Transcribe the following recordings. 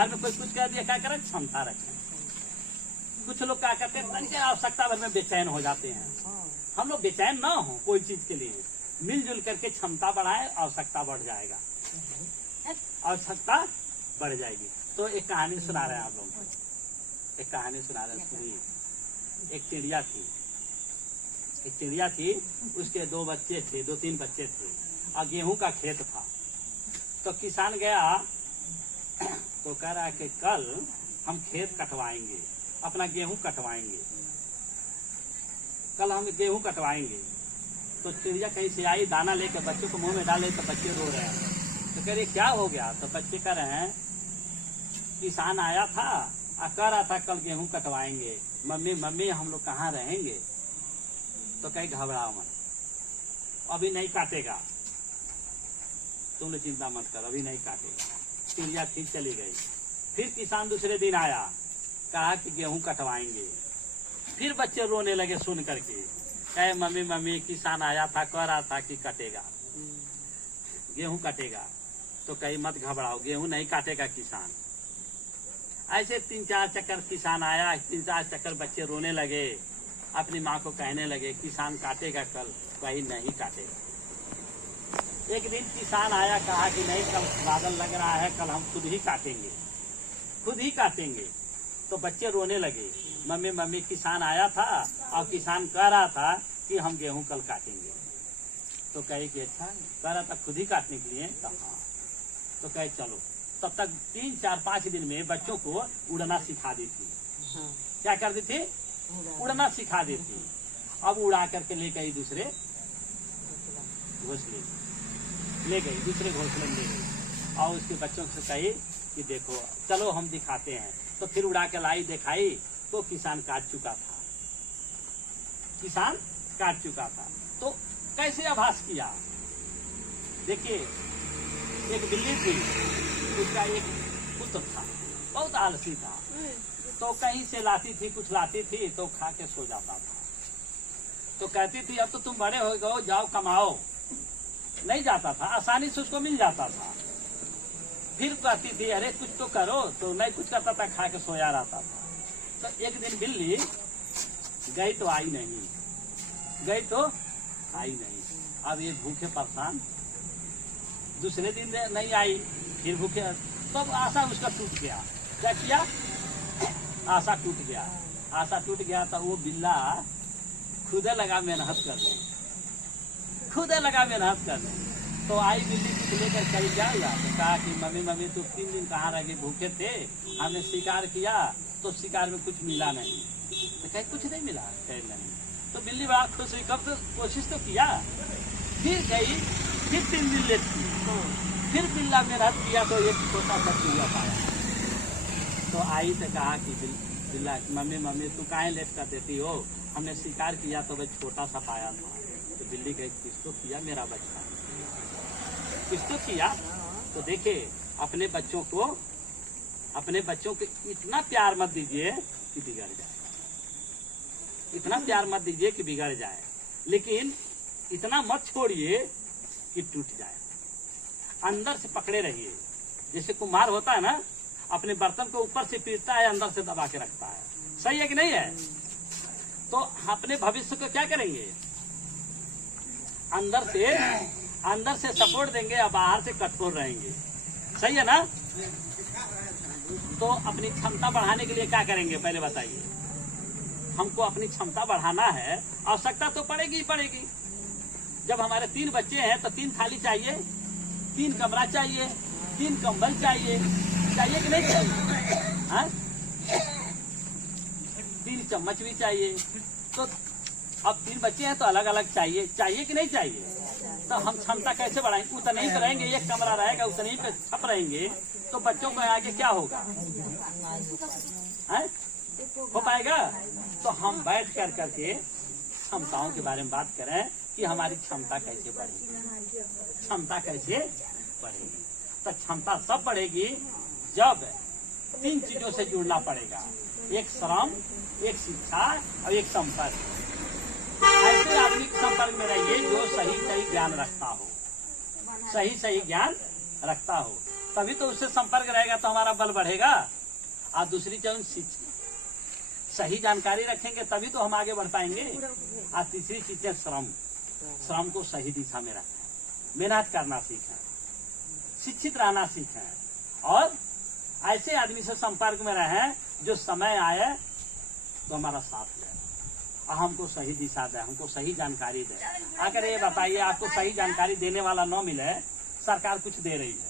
व्यवहार में कोई कुछ कह दिया, क्या करें, क्षमता रखें। कुछ लोग क्या करते हैं, आवश्यकता भर में बेचैन हो जाते हैं। हम लोग बेचैन ना हो कोई चीज के लिए, मिलजुल करके क्षमता बढ़ाए, आवश्यकता बढ़ जाएगा, आवश्यकता बढ़ जाएगी। तो एक कहानी सुना रहे हैं आप लोगों को, एक कहानी सुना रहे हैं, सुनिए। एक चिड़िया थी, उसके 2-3 बच्चे थे, और गेहूं का खेत था। तो किसान गया तो कह रहा है कि कल हम खेत कटवाएंगे, अपना गेहूं कटवाएंगे, कल हम गेहूं कटवाएंगे। तो चिड़िया कहीं से आई, दाना लेकर बच्चों को मुंह में डाले तो बच्चे रो रहे हैं। तो कह रहे क्या हो गया? तो बच्चे कह रहे हैं किसान आया था और कह रहा था कल गेहूं कटवाएंगे, मम्मी हम लोग कहाँ रहेंगे? तो कहीं घबराओ मत, अभी नहीं काटेगा, तुम लोग चिंता मत कर, अभी नहीं काटेगा। चिड़िया ठीक चली गई। फिर किसान दूसरे दिन आया, कहा कि गेहूं कटवाएंगे। फिर बच्चे रोने लगे सुन करके, कहे मम्मी किसान आया था, कह रहा था कि कटेगा, गेहूं कटेगा। तो कहीं मत घबराओ, गेहूं नहीं काटेगा किसान। ऐसे 3-4 चक्कर किसान आया, 3-4 चक्कर बच्चे रोने लगे, अपनी माँ को कहने लगे किसान काटेगा कल, कहीं नहीं काटेगा। एक दिन किसान आया, कहा कि नहीं कल बादल लग रहा है, कल हम खुद ही काटेंगे, खुद ही काटेंगे। तो बच्चे रोने लगे, मम्मी किसान आया था और किसान कह रहा था कि हम गेहूं कल काटेंगे। तो कहे कि अच्छा कह रहा था खुद ही काटने के लिए? तो हाँ। तो कहे चलो। तब तक 3-4-5 दिन में बच्चों को उड़ना सिखा दी थी। क्या कर दी थी? उड़ना सिखा दी थी। अब उड़ा करके ले गई दूसरे घोंसले, ले गई दूसरे घोंसले में ले गई, और उसके बच्चों से कही कि देखो चलो हम दिखाते हैं। तो फिर उड़ा के लाई, दिखाई तो किसान काट चुका था, किसान काट चुका था। तो कैसे आभास किया? देखिए एक बिल्ली थी, उसका एक पुत्र था, बहुत आलसी था। तो कहीं से लाती थी, कुछ लाती थी तो खा के सो जाता था। तो कहती थी अब तो तुम बड़े हो गए, जाओ कमाओ। नहीं जाता था, आसानी से उसको मिल जाता था। फिर कहती थी अरे कुछ तो करो, तो नहीं कुछ करता था, खा के सोया रहता था। तो एक दिन बिल्ली गई तो आई नहीं, गई तो आई नहीं। अब ये भूखे परेशान, दूसरे दिन नहीं आई, फिर भूखे। तब आशा उसका टूट गया। क्या किया? आशा टूट गया। आशा टूट गया तो वो बिल्ला खुदे लगा मेहनत करने, खुदे लगा मेहनत करने। तो आई बिल्ली को लेकर कहीं जाएगा, तो कहा कि मम्मी तो 3 दिन कहाँ रह गए, भूखे थे, हमने शिकार किया तो शिकार में कुछ मिला नहीं। तो कहे कुछ नहीं मिला? कहे नहीं। तो बिल्ली बड़ा खुश हुई, कब तो कोशिश तो किया। फिर गई, फिर 3 दिन लेट की, फिर बिल्ला मेहनत किया तो एक छोटा सा चूहा पाया। तो आई तो कहा कि बिल्ला मम्मी तू काहे लेट कर देती हो, हमने शिकार किया तो वह छोटा सा पाया था। तो बिल्ली कही किस तो किया मेरा बच्चा, किस तो किया। तो देखे अपने बच्चों को इतना प्यार मत दीजिए कि बिगड़ जाए, इतना प्यार मत दीजिए कि बिगड़ जाए, लेकिन इतना मत छोड़िए कि टूट जाए। अंदर से पकड़े रहिए। जैसे कुम्हार होता है ना, अपने बर्तन को ऊपर से पीटता है, अंदर से दबा के रखता है। सही है कि नहीं है? तो अपने भविष्य को क्या करेंगे? अंदर से सपोर्ट देंगे और बाहर से कठोर रहेंगे। सही है ना? तो अपनी क्षमता बढ़ाने के लिए क्या करेंगे पहले बताइए? हमको अपनी क्षमता बढ़ाना है, आवश्यकता तो पड़ेगी ही पड़ेगी। जब हमारे 3 बच्चे हैं तो 3 थाली चाहिए, 3 कमरा चाहिए, 3 कंबल चाहिए कि नहीं चाहिए? 3 चम्मच भी चाहिए। तो अब 3 बच्चे हैं तो अलग अलग चाहिए कि नहीं चाहिए? तो हम क्षमता कैसे बढ़ाएंगे? उतने ही पे रहेंगे, एक कमरा रहेगा उतने ही पे छप रहेंगे, तो बच्चों को आगे क्या होगा? हो पाएगा? तो हम बैठ कर करके क्षमताओं के बारे में बात करें कि हमारी क्षमता कैसे बढ़ेगी, क्षमता कैसे बढ़ेगी। तो क्षमता सब बढ़ेगी जब 3 चीजों से जुड़ना पड़ेगा, एक श्रम, एक शिक्षा और एक संपर्क। ऐसे आदमी के संपर्क में रहिए जो सही ज्ञान रखता हो, सही ज्ञान रखता हो। तभी तो उससे संपर्क रहेगा तो हमारा बल बढ़ेगा। और दूसरी चीज सही जानकारी रखेंगे तभी तो हम आगे बढ़ पाएंगे। और तीसरी चीज है श्रम को सही दिशा में रखें, मेहनत करना सीखें, शिक्षित रहना सीखें और ऐसे आदमी से संपर्क में रहें जो समय आए तो हमारा साथ दे और हमको सही दिशा दे, हमको सही जानकारी दे। अगर ये बताइए आपको सही जानकारी देने वाला न मिले, सरकार कुछ दे रही है,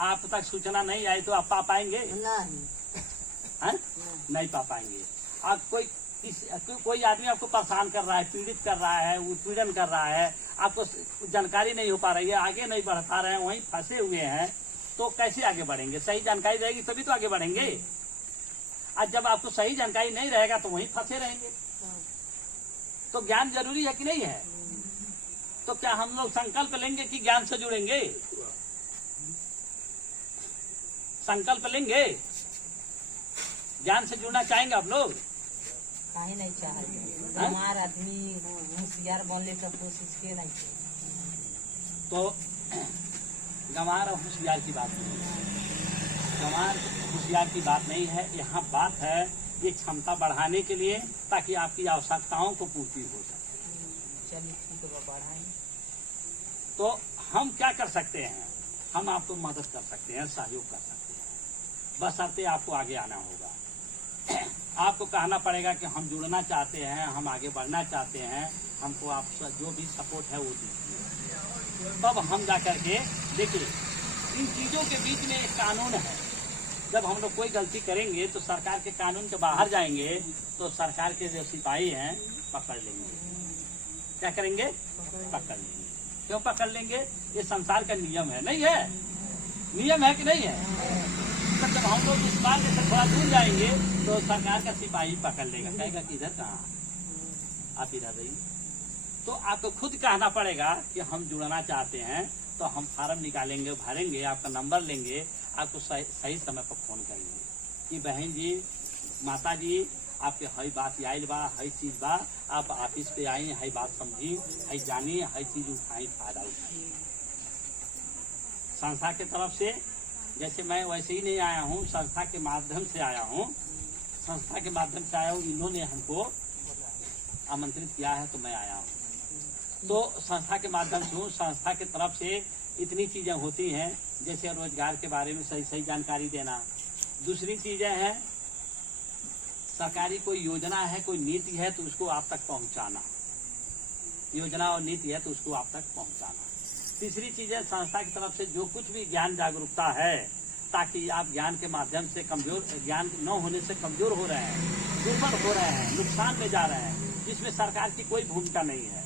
आप तक सूचना नहीं आई तो आप पा पाएंगे? नहीं पा पाएंगे। आप कोई आदमी आपको परेशान कर रहा है, पीड़ित कर रहा है, उत्पीड़न कर रहा है, आपको जानकारी नहीं हो पा रही है, आगे नहीं बढ़ पा रहे हैं, वहीं फंसे हुए हैं, तो कैसे आगे बढ़ेंगे? सही जानकारी रहेगी तभी तो आगे बढ़ेंगे। आज जब आपको सही जानकारी नहीं रहेगा तो वहीं फंसे रहेंगे। तो ज्ञान जरूरी है कि नहीं है? तो क्या हम लोग संकल्प लेंगे कि ज्ञान से जुड़ेंगे? संकल्प लेंगे, ज्ञान से जुड़ना चाहेंगे आप लोग? काहे नहीं चाहेंगे? हमारा आदमी होशियार बनने का कोशिश के नहीं। तो गंवार और होशियार की बात नहीं है, गंवार होशियार की बात नहीं है। यहाँ बात है ये क्षमता बढ़ाने के लिए ताकि आपकी आवश्यकताओं को पूर्ति हो सके। चलिए ठीक है, बढ़ाएं। तो हम क्या कर सकते हैं? हम आपको मदद कर सकते हैं, सहयोग कर सकते हैं, बशर्ते आपको आगे आना होगा। आपको कहना पड़ेगा कि हम जुड़ना चाहते हैं, हम आगे बढ़ना चाहते हैं, हमको आप जो भी सपोर्ट है वो दीजिए। तब हम जा करके देखिए, इन चीजों के बीच में एक कानून है। जब हम लोग कोई गलती करेंगे तो सरकार के कानून के बाहर जाएंगे तो सरकार के जो सिपाही हैं पकड़ लेंगे। क्या करेंगे? पकड़ लेंगे। क्यों पकड़ लेंगे? ये संसार का नियम है, नहीं है? नियम है कि नहीं है? तो जब हम लोग इस बात से थोड़ा दूर जाएंगे तो सरकार का सिपाही पकड़ लेगा, कहेगा कि इधर कहाँ आप इधर रहिए। तो आपको खुद कहना पड़ेगा कि हम जुड़ना चाहते हैं, तो हम फार्म निकालेंगे, भरेंगे, आपका नंबर लेंगे, आपको सही समय पर फोन करेंगे कि बहन जी, माता जी, आपके हई बात आयल बा, हई चीज बा, आप ऑफिस पे आई, हई बात समझी, हई जानी, हई चीज उठाई, फायदा उठाई। संस्था के तरफ से जैसे मैं वैसे ही नहीं आया हूँ, संस्था के माध्यम से आया हूँ, संस्था के माध्यम से आया हूँ, इन्होंने हमको आमंत्रित किया है तो मैं आया हूँ। तो संस्था के माध्यम से हूँ, संस्था के तरफ से इतनी चीजें होती हैं, जैसे रोजगार के बारे में सही जानकारी देना। दूसरी चीजें हैं, सरकारी कोई योजना है, कोई नीति है तो उसको आप तक पहुंचाना, योजना और नीति है तो उसको आप तक पहुंचाना। तीसरी चीज है, संस्था की तरफ से जो कुछ भी ज्ञान जागरूकता है, ताकि आप ज्ञान के माध्यम से ज्ञान न होने से कमजोर हो रहे हैं, दुर्बल हो रहे हैं, नुकसान में जा रहे हैं, जिसमें सरकार की कोई भूमिका नहीं है।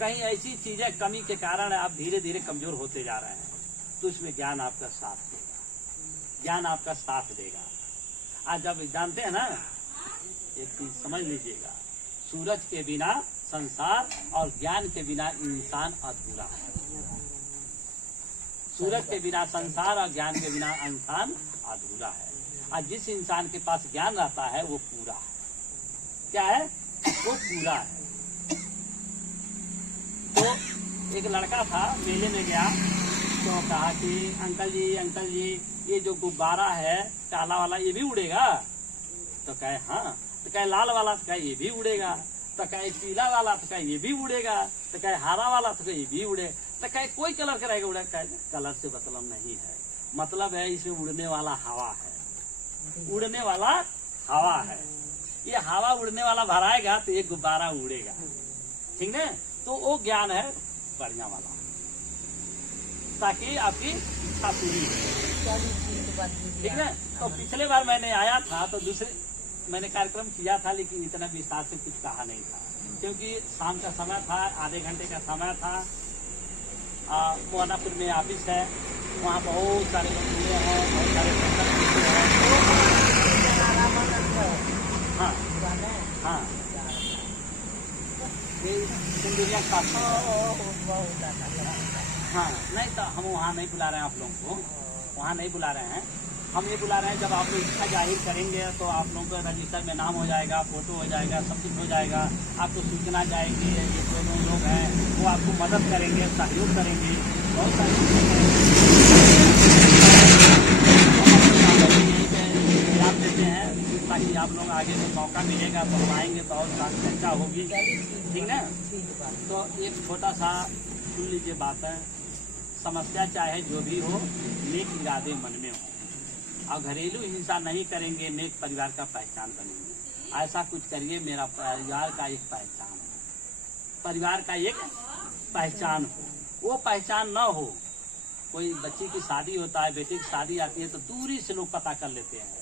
कहीं ऐसी चीजें कमी के कारण आप धीरे धीरे कमजोर होते जा रहे हैं, तो उसमें ज्ञान आपका साथ देगा, ज्ञान आपका साथ देगा। आज जब जानते हैं ना, एक चीज समझ लीजिएगा, सूरज के बिना संसार और ज्ञान के बिना इंसान अधूरा है। सूरज के बिना संसार और ज्ञान के बिना इंसान अधूरा है। और जिस इंसान के पास ज्ञान रहता है वो पूरा है। क्या है? वो पूरा है। तो एक लड़का था, मेले में गया तो कहा कि अंकल जी ये जो गुब्बारा है काला वाला, ये भी उड़ेगा? तो कहे हाँ। तो कहे लाल वाला? तो कहे ये भी उड़ेगा। तो कहे पीला वाला? तो कहे ये भी उड़ेगा। तो कहे हरा वाला? तो कहे ये भी उड़े। तो कहे कोई कलर का रहेगा उड़ेगा? कहे कलर से मतलब नहीं है, मतलब है इसमें उड़ने वाला हवा है, उड़ने वाला हवा है। ये हवा उड़ने वाला भराएगा तो ये गुब्बारा उड़ेगा, ठीक है? तो वो ज्ञान है बढ़िया वाला, ताकि आपकी इच्छा पूरी हो, ठीक है? तो पिछले बार मैंने आया था तो मैंने कार्यक्रम किया था, लेकिन इतना विस्तार से कुछ कहा नहीं था, क्योंकि शाम का समय था, आधे घंटे का समय था। मोहनापुर में ऑफिस है, वहाँ बहुत सारे लोग मिले हैं, बहुत सारे हाँ हाँ सिंदूरिया का हाँ। नहीं तो हम वहाँ नहीं बुला रहे हैं आप लोगों को, वहाँ नहीं बुला रहे हैं। हम ये बुला रहे हैं, जब आप लोग इच्छा जाहिर करेंगे तो आप लोगों का रजिस्टर में नाम हो जाएगा, फोटो हो जाएगा, सब कुछ हो जाएगा, आपको सूचना जाएगी। ये जो लोग हैं वो आपको मदद करेंगे, सहयोग करेंगे, बहुत सारी बाकी आप लोग आगे में मौका मिलेगा तो हम आएंगे तो और साथ चर्चा होगी, चलिए ठीक ना। ठीक बा। तो एक छोटा सा सुन लीजिए बात है। समस्या चाहे जो भी हो, नेक इरादे मन में हो और घरेलू हिंसा नहीं करेंगे, नेक परिवार का पहचान बनेंगे। ऐसा कुछ करिए मेरा परिवार का एक पहचान हो, परिवार का एक पहचान हो। वो पहचान न हो, कोई बच्ची की शादी होता है, बेटी की शादी आती है तो दूरी से लोग पता कर लेते हैं।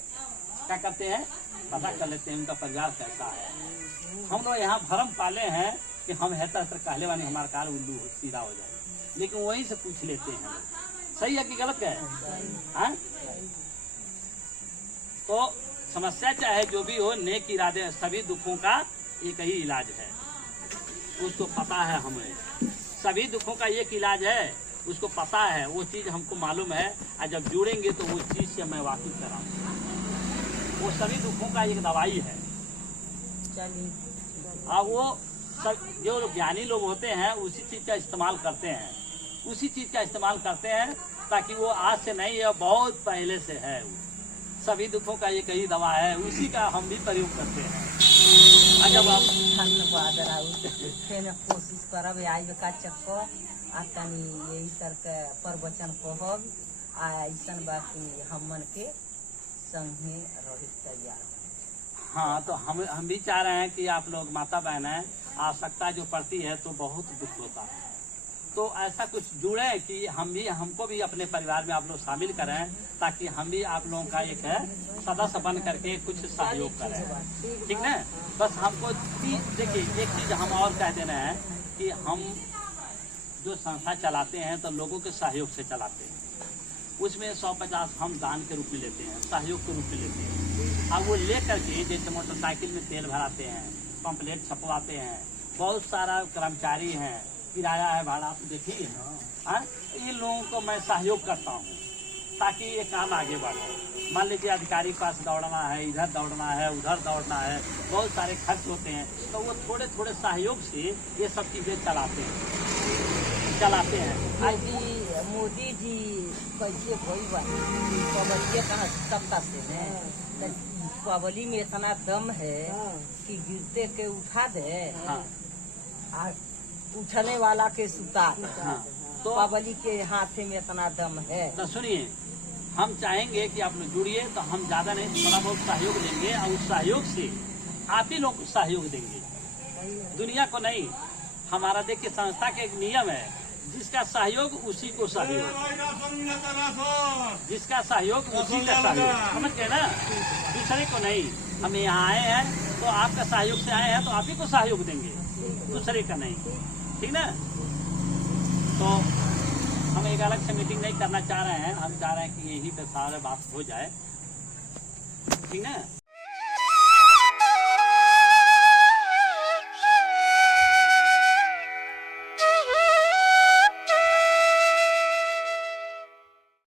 क्या करते हैं? पता कर लेते हैं उनका परिवार कैसा है। हम लोग यहाँ भरम पाले हैं कि हम है तो कहले वाली हमारा कार उल्लू सीधा हो जाए, लेकिन वहीं से पूछ लेते हैं लोग सही है कि गलत है। हाँ? तो समस्या चाहे जो भी हो, नेक इरादे सभी दुखों का एक ही इलाज है, उसको पता है। हमें सभी दुखों का एक इलाज है, उसको पता है, वो चीज हमको मालूम है। और जब जुड़ेंगे तो वो चीज से मैं वाकिफ कराऊंगा। वो सभी दुखों का एक दवाई है। चलिए और वो सब जो ज्ञानी लोग होते हैं उसी चीज का इस्तेमाल करते हैं, उसी चीज का इस्तेमाल करते हैं, ताकि वो आज से नहीं है, बहुत पहले से है। वो सभी दुखों का एक ही दवा है, उसी का हम भी प्रयोग करते हैं। जब आप धन्यवाद राउत फिर कोशिश करब आइब का चक्कर आ तनी यही तर के प्रवचन कहब आ ऐसन बात हमन के संगे रही तैयार। हाँ, तो हम भी चाह रहे हैं कि आप लोग माता बहन हैं, आवश्यकता जो पड़ती है तो बहुत दुख होता है, तो ऐसा कुछ जुड़े कि हमको भी अपने परिवार में आप लोग शामिल करें, ताकि हम भी आप लोगों का एक है सदस्य बन करके कुछ सहयोग करें, ठीक ना। बस हमको देखिए एक चीज हम और कह देना है कि हम जो संस्था चलाते हैं तो लोगों के सहयोग से चलाते हैं। उसमें 150 हम दान के रूप में लेते हैं, सहयोग के रूप में लेते हैं। अब वो ले करके जैसे मोटरसाइकिल में तेल भराते हैं, पंपलेट छपवाते हैं, बहुत सारा कर्मचारी हैं, किराया है, भाड़ा आप देखिए ना। इन लोगों को मैं सहयोग करता हूँ ताकि ये काम आगे बढ़े। मान लीजिए अधिकारी के पास दौड़ना है, इधर दौड़ना है, उधर दौड़ना है, बहुत सारे खर्च होते हैं, तो वो थोड़े थोड़े सहयोग से ये सब चीजें चलाते हैं। मोदी जी कैसे भई बा कबलिया कहाँ सत्ता से है, कबली में इतना दम है कि गिरते के उठा दे। हाँ। आ उठने वाला के सुता। हाँ। तो कबली के हाथे में इतना दम है। तो सुनिए, हम चाहेंगे कि आप लोग जुड़िए, तो हम ज्यादा नहीं थोड़ा बहुत सहयोग देंगे और उस सहयोग से आप ही लोग सहयोग देंगे, दुनिया को नहीं। हमारा देखिए संस्था के एक नियम है, जिसका सहयोग उसी को सहयोग, जिसका सहयोग उसी का सहयोग, समझ गए ना, दूसरे को नहीं। हम यहाँ आए हैं तो आपका सहयोग से आए हैं तो आप ही को सहयोग देंगे, दूसरे का नहीं, ठीक ना। तो हम एक अलग से मीटिंग नहीं करना चाह रहे हैं, हम चाह रहे हैं कि यही पे सारे बात हो जाए, ठीक ना।